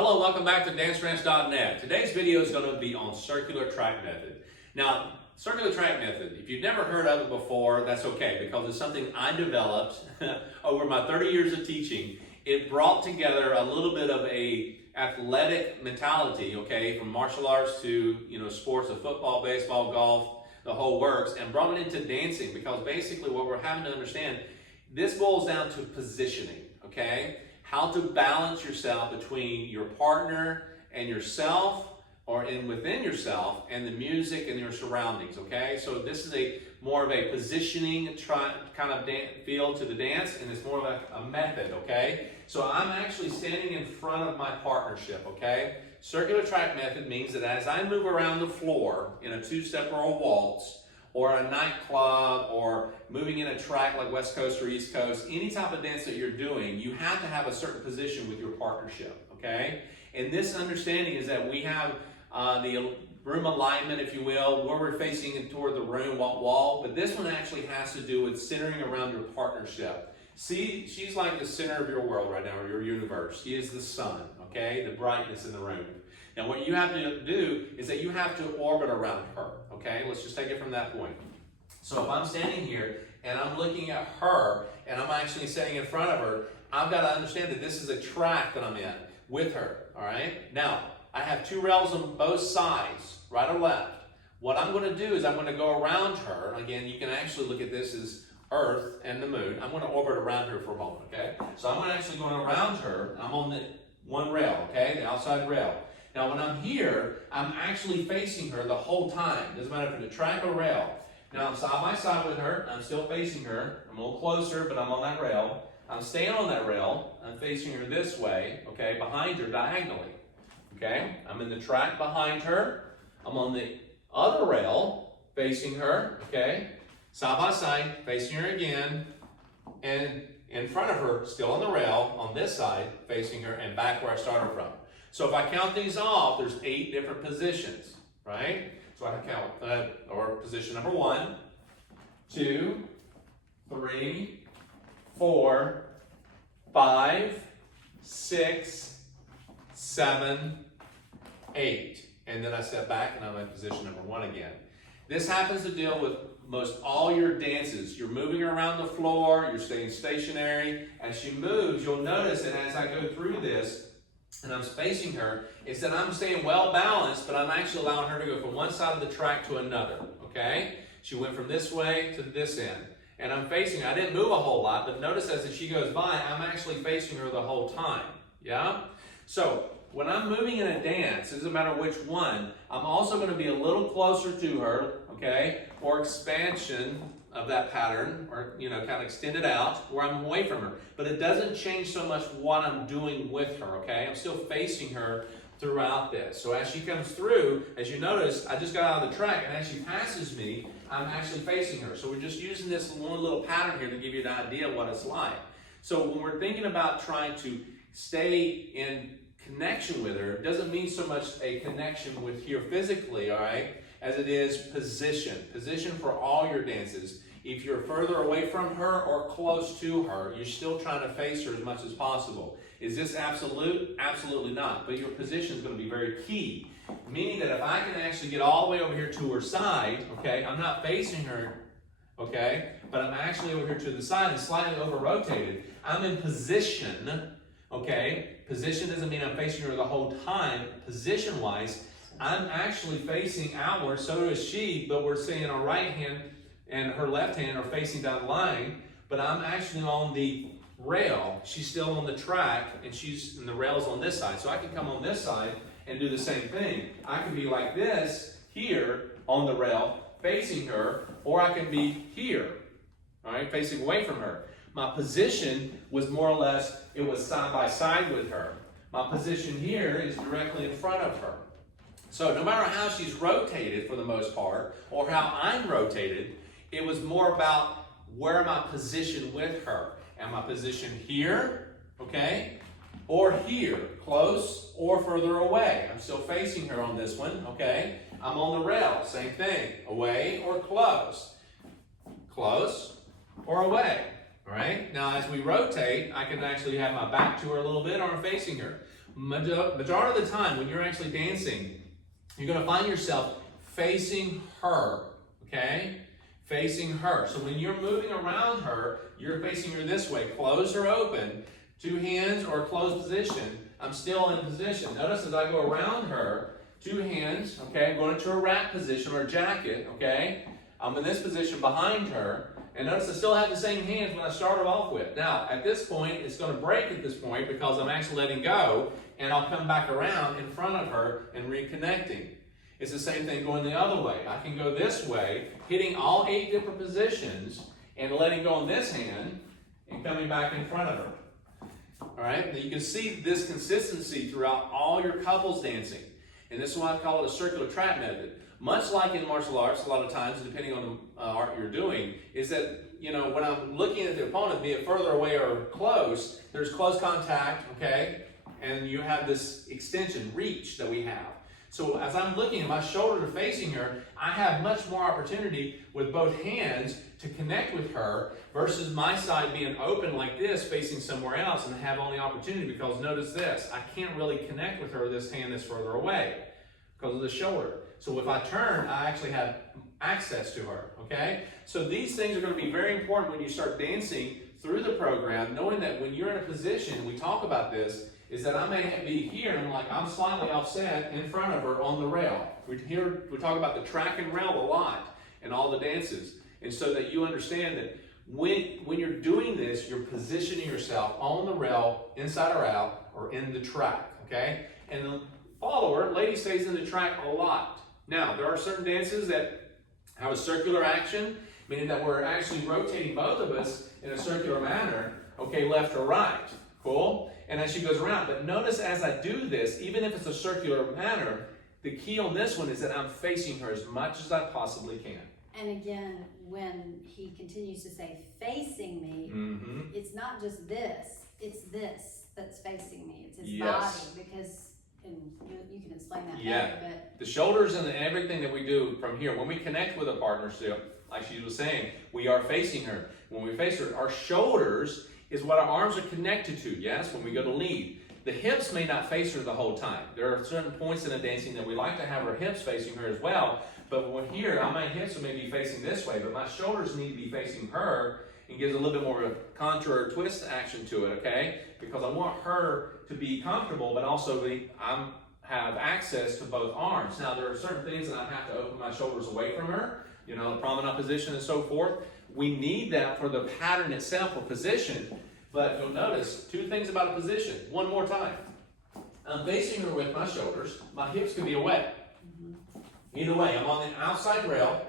Hello, welcome back to DanceRanch.net. Today's video is going to be on circular track method. Now, circular track method, if you've never heard of it before, that's okay, because it's something I developed over my 30 years of teaching. It brought together a little bit of a athletic mentality, okay, from martial arts to, sports of football, baseball, golf, the whole works, and brought it into dancing, because basically what we're having to understand, this boils down to positioning, okay? How to balance yourself between your partner and yourself, or within yourself, and the music and your surroundings, okay? So this is more of a positioning kind of feel to the dance, and it's more of a method, okay? So I'm actually standing in front of my partnership, okay? Circular track method means that as I move around the floor in a two-step or a waltz, or a nightclub, or moving in a track like West Coast or East Coast, any type of dance that you're doing, you have to have a certain position with your partnership, okay? And this understanding is that we have the room alignment, if you will, where we're facing toward the room wall, but this one actually has to do with centering around your partnership. See, she's like the center of your world right now, or your universe. She is the sun, okay? The brightness in the room. Now what you have to do is that you have to orbit around her, okay? Let's just take it from that point. So if I'm standing here and I'm looking at her and I'm actually standing in front of her, I've got to understand that this is a track that I'm in with her, all right? Now, I have two rails on both sides, right or left. What I'm going to do is I'm going to go around her. Again, you can actually look at this as Earth and the moon. I'm going to orbit around her for a moment, okay? So I'm actually going around her. I'm on the one rail, okay? The outside rail. Now when I'm here, I'm actually facing her the whole time. Doesn't matter if it's a track or rail. Now I'm side by side with her. I'm still facing her. I'm a little closer, but I'm on that rail. I'm staying on that rail. I'm facing her this way, okay, behind her diagonally. Okay, I'm in the track behind her. I'm on the other rail facing her, okay, side by side, facing her again, and in front of her, still on the rail, on this side, facing her, and back where I started from. So if I count these off, there's 8 different positions, right? So I can count, or position number 1, 2, 3, 4, 5, 6, 7, 8. And then I step back and I'm in position number 1 again. This happens to deal with most all your dances. You're moving around the floor, you're staying stationary. As she moves, you'll notice that as I go through this, and I'm facing her, it's that I'm staying well balanced, but I'm actually allowing her to go from one side of the track to another, okay? She went from this way to this end, and I'm facing her. I didn't move a whole lot, but notice as she goes by, I'm actually facing her the whole time, yeah? So when I'm moving in a dance, it doesn't matter which one, I'm also going to be a little closer to her, okay? Or expansion of that pattern, or kind of extend it out where I'm away from her. But it doesn't change so much what I'm doing with her, okay? I'm still facing her throughout this. So as she comes through, as you notice, I just got out of the track, and as she passes me, I'm actually facing her. So we're just using this one little pattern here to give you an idea of what it's like. So when we're thinking about trying to stay in connection with her, it doesn't mean so much a connection with here physically, all right, as it is position. Position for all your dances. If you're further away from her or close to her, you're still trying to face her as much as possible. Is this absolute? Absolutely not. But your position is going to be very key. Meaning that if I can actually get all the way over here to her side, okay, I'm not facing her, okay, but I'm actually over here to the side and slightly over-rotated. I'm in position, okay? Position doesn't mean I'm facing her the whole time. Position-wise, I'm actually facing outward, so is she, but we're seeing our right hand and her left hand are facing down the line, but I'm actually on the rail. She's still on the track, and the rail's on this side. So I can come on this side and do the same thing. I can be like this, here, on the rail, facing her, or I can be here, all right, facing away from her. My position was more or less, it was side by side with her. My position here is directly in front of her. So no matter how she's rotated for the most part, or how I'm rotated, it was more about where am I positioned with her. Am I positioned here, okay, or here, close or further away? I'm still facing her on this one, okay. I'm on the rail, same thing, away or close or away. All right, now as we rotate, I can actually have my back to her a little bit, or I'm facing her. majority of the time when you're actually dancing, you're going to find yourself facing her, okay? Facing her. So when you're moving around her, you're facing her this way, closed or open, two hands or closed position. I'm still in position. Notice as I go around her, two hands, okay, I'm going into a rack position or jacket, okay? I'm in this position behind her, and notice I still have the same hands when I started off with. Now, at this point, it's going to break at this point because I'm actually letting go, and I'll come back around in front of her and reconnecting. It's the same thing going the other way. I can go this way, hitting all 8 different positions, and letting go on this hand, and coming back in front of her. All right, now you can see this consistency throughout all your couples dancing. And this is why I call it a circular track method. Much like in martial arts, a lot of times, depending on the art you're doing, is that, you know, when I'm looking at the opponent, be it further away or close, there's close contact, okay? And you have this extension, reach that we have. So as I'm looking and my shoulders are facing her, I have much more opportunity with both hands to connect with her versus my side being open like this, facing somewhere else, and have only opportunity because notice this, I can't really connect with her with this hand that's further away because of the shoulder. So if I turn, I actually have access to her, okay? So these things are going to be very important when you start dancing through the program, knowing that when you're in a position, we talk about this, is that I may be here and I'm slightly offset in front of her on the rail. We talk about the track and rail a lot in all the dances. And so that you understand that when you're doing this, you're positioning yourself on the rail, inside or out, or in the track, okay? And the follower, lady stays in the track a lot. Now, there are certain dances that have a circular action, meaning that we're actually rotating both of us in a circular manner, okay, left or right, cool? And as she goes around, but notice as I do this, even if it's a circular manner, the key on this one is that I'm facing her as much as I possibly can. And again, when he continues to say facing me, it's not just this, it's this that's facing me. It's his body, because, and you can explain that better, but... The shoulders and everything that we do from here, when we connect with a partnership, like she was saying, we are facing her. When we face her, our shoulders is what our arms are connected to, yes, when we go to lead. The hips may not face her the whole time. There are certain points in the dancing that we like to have our hips facing her as well, but when here, my hips may be facing this way, but my shoulders need to be facing her and gives a little bit more of a contour or twist action to it, okay? Because I want her to be comfortable, but also have access to both arms. Now, there are certain things that I have to open my shoulders away from her, you know, the promenade position and so forth. We need that for the pattern itself or position, but you'll notice 2 things about a position. One more time. I'm facing her with my shoulders. My hips could be away. Either way, I'm on the outside rail.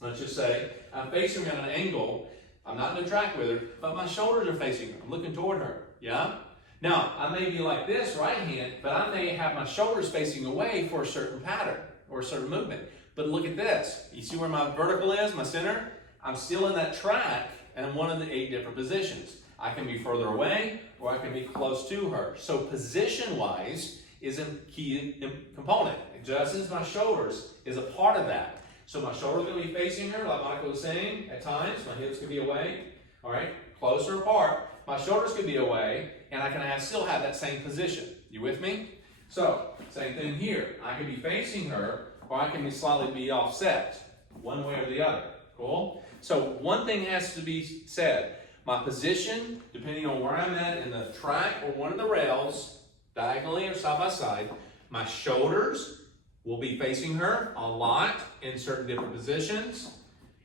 Let's just say I'm facing her at an angle. I'm not in the track with her, but my shoulders are facing her. I'm looking toward her, yeah? Now, I may be like this, right hand, but I may have my shoulders facing away for a certain pattern or a certain movement. But look at this. You see where my vertical is, my center? I'm still in that track, and I'm one of the 8 different positions. I can be further away, or I can be close to her. So position-wise is a key component. Just as my shoulders is a part of that. So my shoulders are going to be facing her, like Michael was saying, at times. My hips could be away, all right? Closer apart. My shoulders could be away, and I can still have that same position. You with me? So, same thing here. I can be facing her, or I can slightly be offset, one way or the other. Cool? So one thing has to be said. My position, depending on where I'm at in the track or one of the rails, diagonally or side by side, my shoulders will be facing her a lot in certain different positions.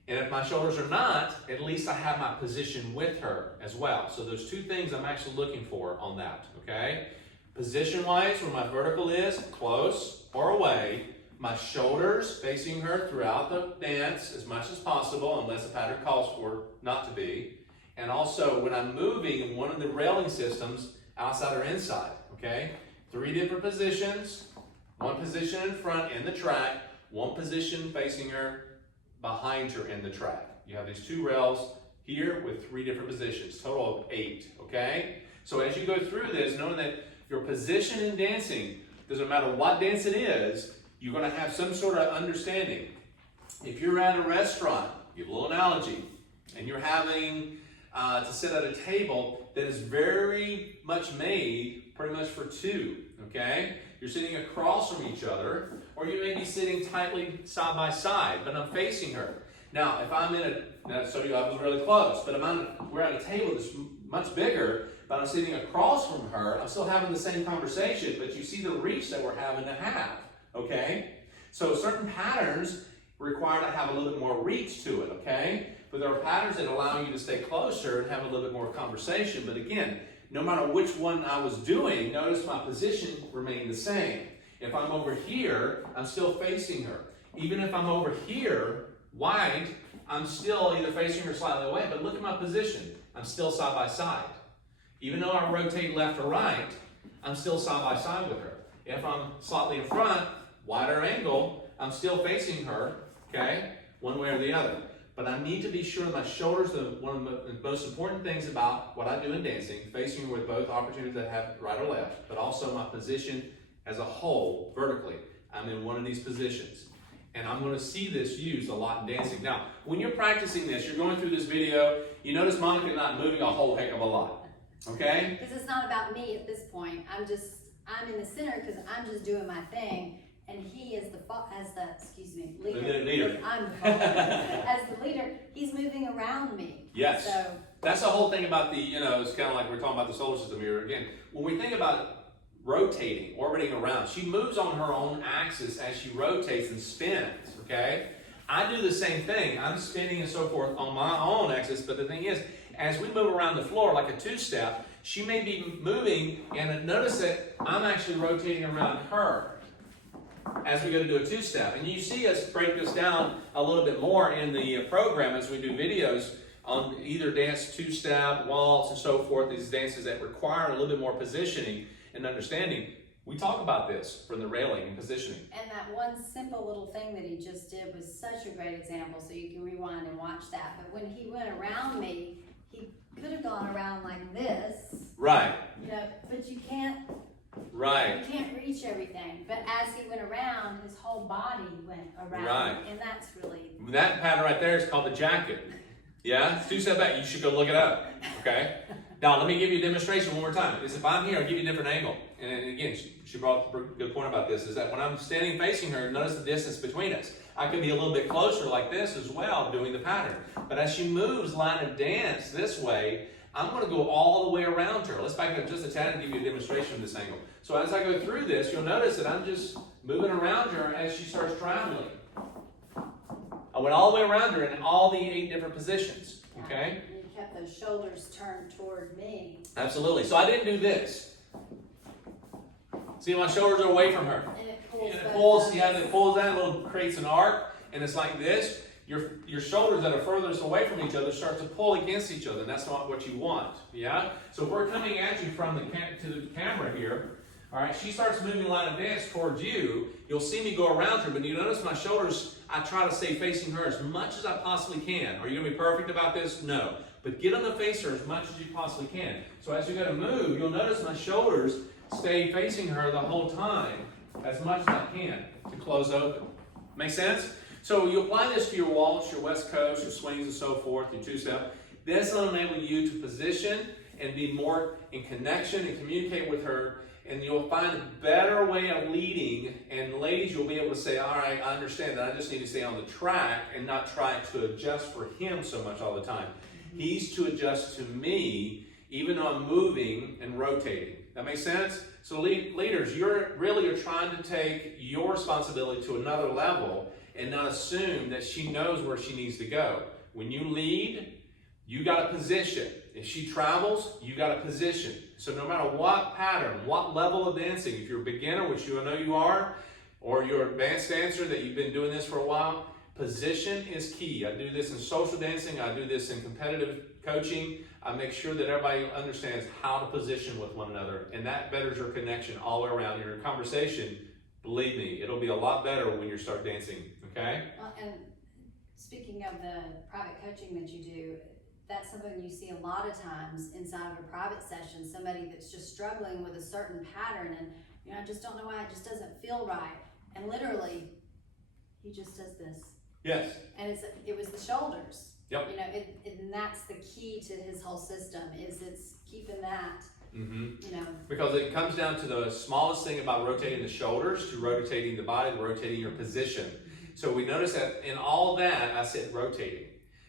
And if my shoulders are not, at least I have my position with her as well. So there's 2 things I'm actually looking for on that, okay? Position-wise, where my vertical is, close or away. My shoulders facing her throughout the dance as much as possible, unless the pattern calls for not to be. And also, when I'm moving in one of the railing systems, outside or inside, okay? 3 different positions, 1 position in front in the track, 1 position facing her behind her in the track. You have these 2 rails here with 3 different positions, total of 8, okay? So as you go through this, knowing that your position in dancing, doesn't matter what dance it is, you're going to have some sort of understanding. If you're at a restaurant, give a little analogy, and you're having to sit at a table that is very much made pretty much for 2. okay? You're sitting across from each other, or you may be sitting tightly side by side, but I'm facing her. Now, if I'm now so I was really close, but we're at a table that's much bigger, but I'm sitting across from her, I'm still having the same conversation, but you see the reach that we're having to have, okay? So certain patterns require to have a little bit more reach to it, okay? But there are patterns that allow you to stay closer and have a little bit more conversation. But again, no matter which one I was doing, notice my position remained the same. If I'm over here, I'm still facing her. Even if I'm over here, wide, I'm still either facing her slightly away, but look at my position. I'm still side by side. Even though I rotate left or right, I'm still side by side with her. If I'm slightly in front, wider angle, I'm still facing her, okay, one way or the other. But I need to be sure my shoulders are one of the most important things about what I do in dancing, facing with both opportunities that have right or left, but also my position as a whole, vertically. I'm in one of these positions. And I'm going to see this used a lot in dancing. Now, when you're practicing this, you're going through this video, you notice Monica not moving a whole heck of a lot, okay? Because it's not about me at this point. I'm in the center because I'm just doing my thing. And he is leader. I'm as the leader, he's moving around me. Yes. So that's the whole thing about it's kind of like we're talking about the solar system here again. When we think about rotating, orbiting around, she moves on her own axis as she rotates and spins, okay? I do the same thing. I'm spinning and so forth on my own axis, but the thing is, as we move around the floor like a two-step, she may be moving, and notice that I'm actually rotating around her as we go to do a two-step. And you see us break this down a little bit more in the program as we do videos on either dance two-step, waltz, and so forth, these dances that require a little bit more positioning and understanding. We talk about this from the railing and positioning. And that one simple little thing that he just did was such a great example, so you can rewind and watch that. But when he went around me, he could have gone around like this. Right. But you can't. Right. You can't reach everything. But as he went around, his whole body went around. Right. And that's really... That pattern right there is called the jacket. Yeah? Two-step back. You should go look it up. Okay? Now, let me give you a demonstration one more time. Because if I'm here, I'll give you a different angle. And again, she brought up a good point about this, is that when I'm standing facing her, notice the distance between us. I could be a little bit closer like this as well, doing the pattern. But as she moves line of dance this way, I'm going to go all the way around her. Let's back up just a tad and give you a demonstration of this angle. So as I go through this, you'll notice that I'm just moving around her as she starts traveling. I went all the way around her in all the 8 different positions. Okay? And you kept those shoulders turned toward me. Absolutely. So I didn't do this. See, my shoulders are away from her. And it pulls. And it pulls. It pulls that little, creates an arc, and it's like this. Your shoulders that are furthest away from each other start to pull against each other, and that's not what you want. Yeah. So if we're coming at you from to the camera here, all right. She starts moving line of dance towards you. You'll see me go around her, but you notice my shoulders. I try to stay facing her as much as I possibly can. Are you gonna be perfect about this? No. But get on the face her as much as you possibly can. So as you go to move, you'll notice my shoulders stay facing her the whole time, as much as I can to close open. Make sense? So you apply this to your waltz, your west coast, your swings and so forth, your two-step. This will enable you to position and be more in connection and communicate with her, and you'll find a better way of leading. And ladies, you'll be able to say, all right, I understand that I just need to stay on the track and not try to adjust for him so much all the time. He's to adjust to me, even though I'm moving and rotating. That makes sense? So leaders, you're trying to take your responsibility to another level and not assume that she knows where she needs to go. When you lead, you got a position. If she travels, you got a position. So no matter what pattern, what level of dancing, if you're a beginner, which I know you are, or you're an advanced dancer that you've been doing this for a while, position is key. I do this in social dancing. I do this in competitive coaching. I make sure that everybody understands how to position with one another, and that betters your connection all the way around. Your conversation, believe me, it'll be a lot better when you start dancing, okay? Well, and speaking of the private coaching that you do, that's something you see a lot of times inside of a private session, somebody that's just struggling with a certain pattern, and I just don't know why, it just doesn't feel right. And literally, he just does this. Yes. And it was the shoulders. Yep. And that's the key to his whole system, is it's keeping that You know, because it comes down to the smallest thing about rotating the shoulders to rotating the body to rotating your position. So we notice that in all that, I said rotating.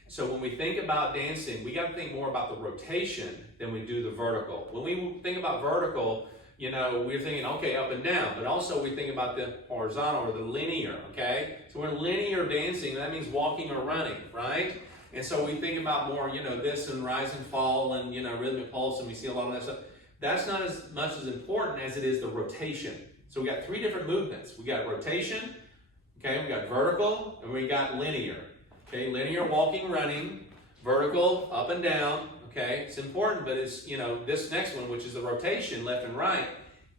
So when we think about dancing, we got to think more about the rotation than we do the vertical. When we think about vertical, you know, we're thinking, okay, up and down, but also we think about the horizontal or the linear, okay? So when linear dancing, that means walking or running, right? And so we think about more, you know, this and rise and fall and, you know, rhythmic pulse, and we see a lot of that stuff. That's not as much as important as it is the rotation. So we got three different movements. We got rotation, okay, we got vertical, and we got linear. Okay, linear, walking, running, vertical, up and down, okay? It's important, but it's, you know, this next one, which is the rotation, left and right,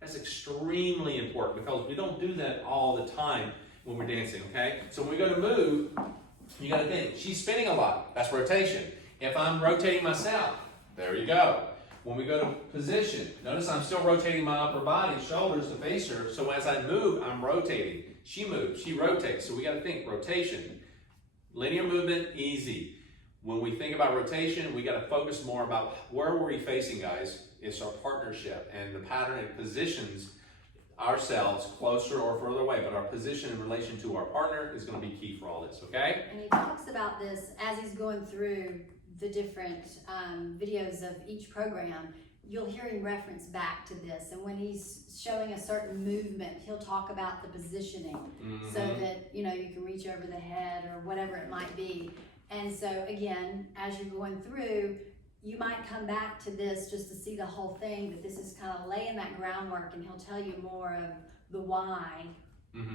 that's extremely important because we don't do that all the time when we're dancing, okay? So when we go to move, you gotta think, she's spinning a lot, that's rotation. If I'm rotating myself, there you go. When we go to position, notice I'm still rotating my upper body, shoulders to face her, so as I move, I'm rotating. She moves, she rotates, so we gotta think rotation. Linear movement, easy. When we think about rotation, we got to focus more about where were we facing, guys. It's our partnership and the pattern it positions ourselves closer or further away, but our position in relation to our partner is going to be key for all this, okay? and he talks about this as he's going through the different videos of each program. You'll hear him reference back to this, and when he's showing a certain movement, he'll talk about the positioning so that, you know, you can reach over the head or whatever it might be. And so again, as you're going through, you might come back to this just to see the whole thing, but this is kind of laying that groundwork, and he'll tell you more of the why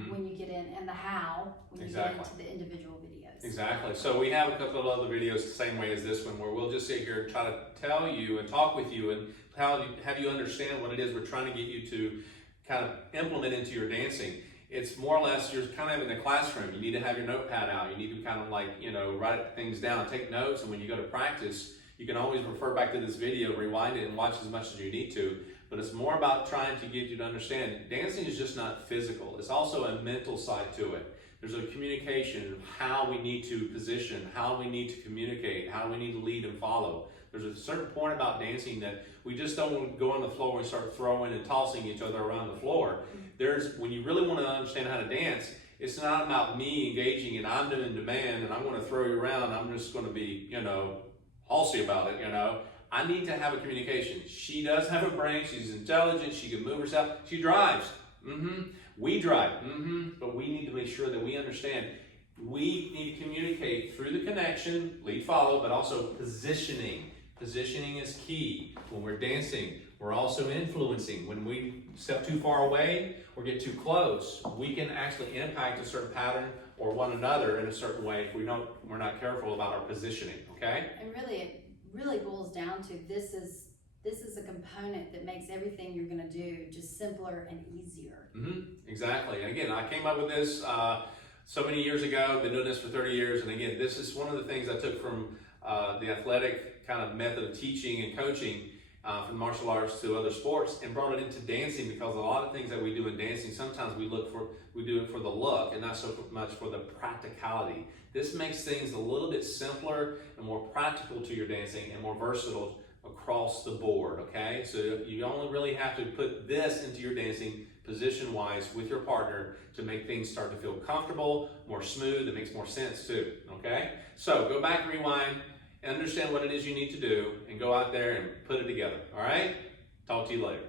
when you get in and the how when you get into the individual videos. Exactly. So we have a couple of other videos the same way as this one where we'll just sit here and try to tell you and talk with you and have you understand what it is we're trying to get you to kind of implement into your dancing. It's more or less you're kind of in the classroom. You need to have your notepad out. You need to kind of like, you know, write things down, take notes, and when you go to practice, you can always refer back to this video, rewind it, and watch as much as you need to. But it's more about trying to get you to understand dancing is just not physical. It's also a mental side to it. There's a communication of how we need to position, how we need to communicate, how we need to lead and follow. There's a certain point about dancing that we just don't go on the floor and start throwing and tossing each other around the floor. When you really want to understand how to dance, it's not about me engaging and I'm in demand and I'm going to throw you around. I'm just going to be, you know, halsy about it, you know. I need to have a communication. She does have a brain. She's intelligent. She can move herself. She drives. We drive. But we need to make sure that we understand. We need to communicate through the connection, lead, follow, but also positioning. Positioning is key. When we're dancing, we're also influencing. When we step too far away or get too close, we can actually impact a certain pattern or one another in a certain way if we're not careful about our positioning, okay? And really, it really boils down to this is a component that makes everything you're going to do just simpler and easier. Exactly. And again, I came up with this so many years ago. Been doing this for 30 years. And again, this is one of the things I took from the athletic kind of method of teaching and coaching from martial arts to other sports and brought it into dancing, because a lot of things that we do in dancing, sometimes we do it for the look and not so much for the practicality. This makes things a little bit simpler and more practical to your dancing and more versatile across the board, okay? So you only really have to put this into your dancing position-wise with your partner to make things start to feel comfortable, more smooth. It makes more sense too, okay? So go back, rewind, and understand what it is you need to do, and go out there and put it together, all right? Talk to you later.